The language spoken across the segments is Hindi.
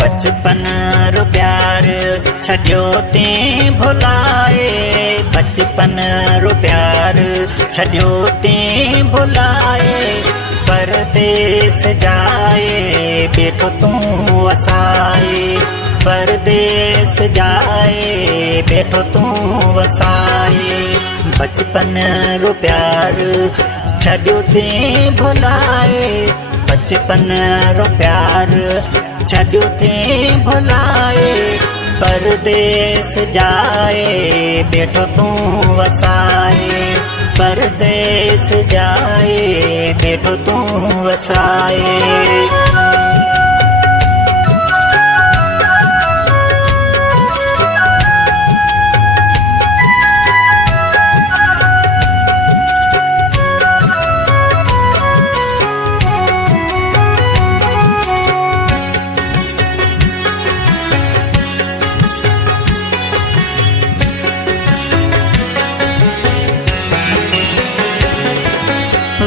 बचपन रो प्यार छड्यो ते भुलाए, बचपन रो प्यार छड्यो ते भुलाए। परदेस जाए बेठो तू वसाए, परदेस जाए बेठो तू वसाए। बचपन रो प्यार छड्यो ते भुलाए, बचपन रो प्यार छड्यो ते भुलाए। परदेस जाए बेठो तू वसाए, परदेस जाए बेठो तू वसाए।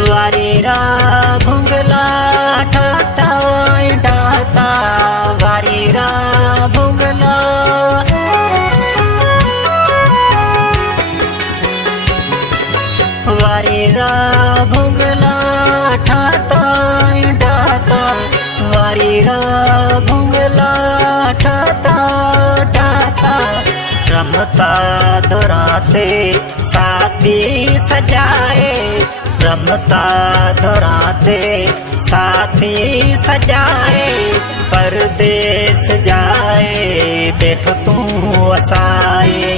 वारीरा भुंगला ठाता डाता, वारीरा भुंगला वारीरा भुंगला ठाता डाता, वारीरा भुंगला ठाता डाता। रमता दोराते साथी सजाए, रमता दोराते साथी सजाए। परदेस जाए बेठो तू वसाए,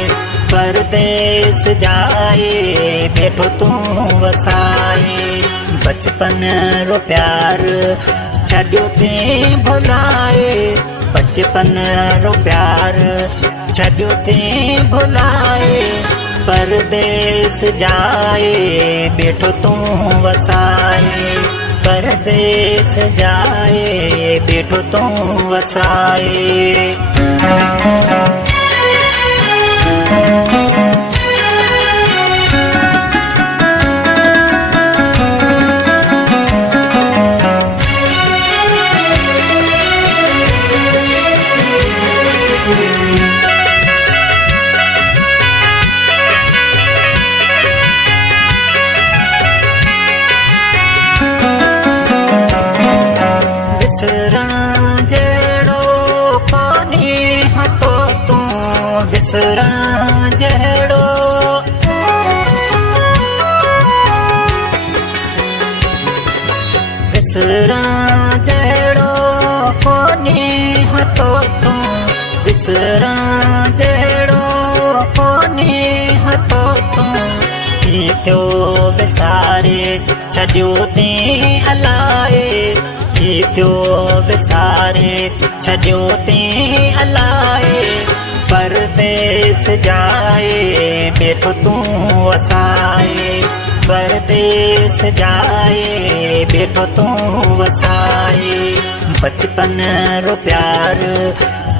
परदेस जाए बेठो तू वसाए। बचपन रो प्यार छड्यो ते भुलाए, बचपन रो प्यार छड्यो ते भुलाए। परदेस जाए बेठो तू वसाए, परदेस जाए बेठो तू वसाए। विसरण जहिड़ो कोन्हे हथो तू, विसरण जहिड़ो विसरण जहिड़ो कोन्हे हथो तू, विसरण जहिड़ो कोन्हे हथो तू। थियो विसारे छड्यो ते हलाए, थियो विसारे छड्यो ते हलाए। परदेस जाए बेठो तू वसाए, परदेस जाए बेठो तू वसाए। बचपन रो प्यार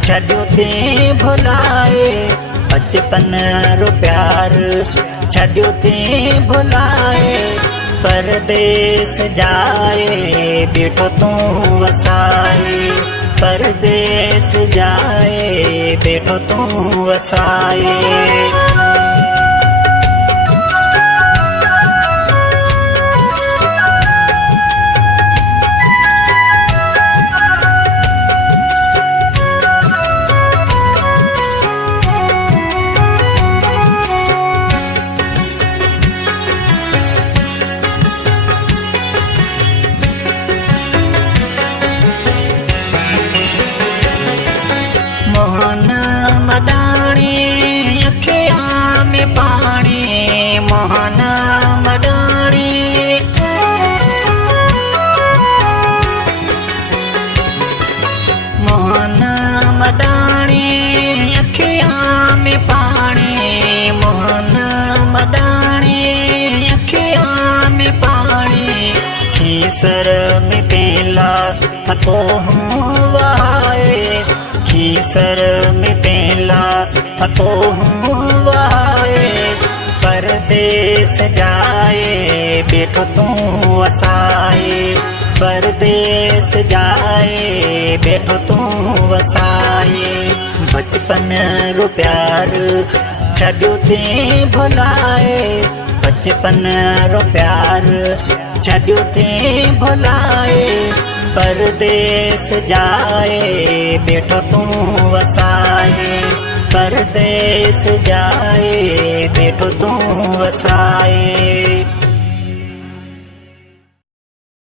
छड्यो ते भुलाए, बचपन रो प्यार छड्यो ते भुलाए। परदेस जाए बेठो तू वसाए, परदेस जाए बेठो तू वसाए। मदाणी अखिया में पानी, मोहन मदाणी मोहन मदाणी अखिया में पानी। खीसर में तेला थको हूँ वहाए, खीसर में तेला थको हूँ वहाए। परदेस जाए बैठो तू वसाए, परदेस जाए बैठो तू वसाए। बचपन रो प्यार छॾियो थे भुलाए, बचपन रो प्यार छॾियो थे भुलाए। परदेस जाए बैठो तू वसाए, परदेस जाए बैठो तू वसाए।